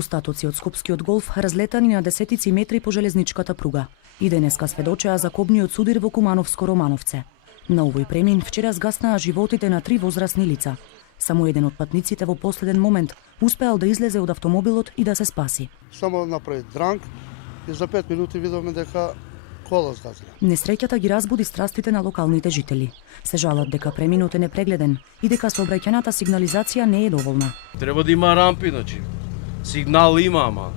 Остатоци од скопскиот голф разлетани на десетици метри по железничката пруга. И денеска сведочеа за кобниот судир во Кумановско-Романовце. На овој премин вчера згаснаа животите на 3 возрастни лица. Само еден од патниците во последен момент успеал да излезе од автомобилот и да се спаси. Само направи дранк и за 5 минути видовме дека кола згазила. Несреќата ги разбуди страстите на локалните жители. Се жалат дека преминот е непрегледен и дека сообраќајната сигнализација не е доволна. Треба да има рампи, значи. Сигнал има, ама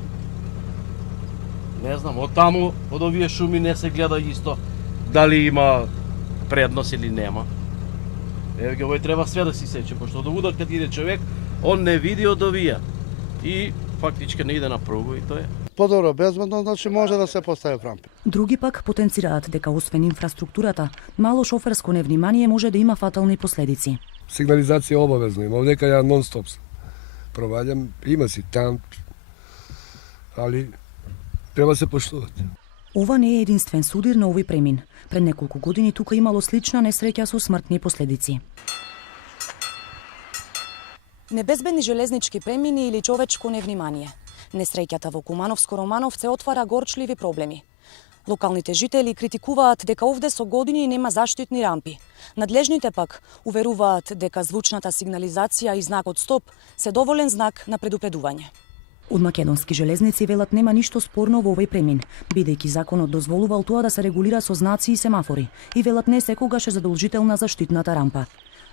не знам, од таму, од овие шуми не се гледа исто дали има предност или нема. Еве овој треба све да си сече, пошто од овуда кога иде човек, он не види од овие и фактички не иде на пругу и тоа е. Подобро безбедно, значи може да се постави рампи. Други пак потенцираат дека освен инфраструктурата, мало шоферско невнимание може да има фатални последици. Сигнализација обавезно има, овдека ја нон-стоп проваѓам, има си там, али треба се поштуват. Ова не е единствен судир на овој премин. Пред неколку години тука имало слична несреќа со смртни последици. Небезбедни железнички премини или човечко невнимание. Несреќата во Кумановско-Романовце отвара горчливи проблеми. Локалните жители критикуваат дека овде со години нема заштитни рампи. Надлежните пак уверуваат дека звучната сигнализација и знакот стоп се доволен знак на предупредување. Од македонски железници велат нема ништо спорно во овој премин, бидејќи законот дозволувал тоа да се регулира со знаци и семафори, и велат не секогаш е задолжителна заштитната рампа.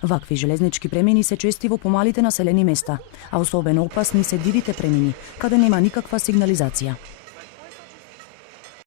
Вакви железнички премини се чести во помалите населени места, а особено опасни се дивите премини, каде нема никаква сигнализација.